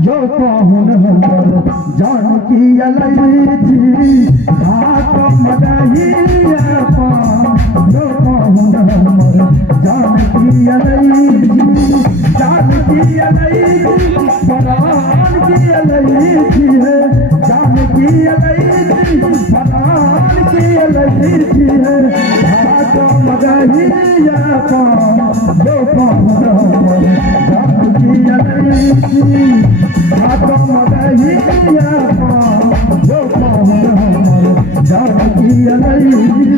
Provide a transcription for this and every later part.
जो कौन जान की अलैथी हाथ मगहिया जो कौन जान की अलैथी जान की अलैथी फरान की अलैथी है जान की अलैथी फरान की अलैथी है हाथ मगहिया जो कौन जान की अलैथी हाथ मगहिया जो कौन जान की अलैथी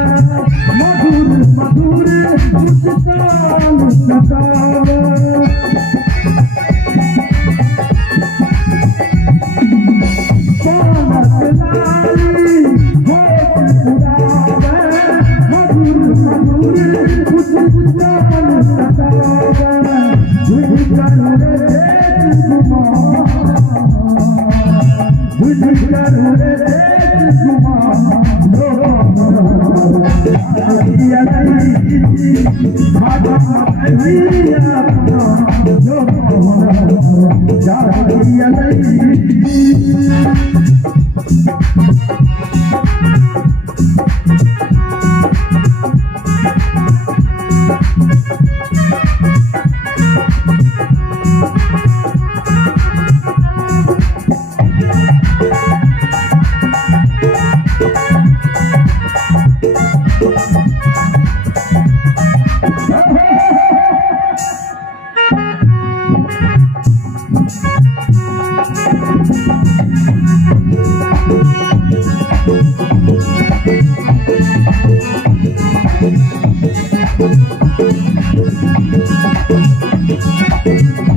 मधुर मधुर मुस्कान सतावे पानक लाली होश उड़ावे मधुर मधुर मुस्कान सतावे झुझकन रे झुझकन रे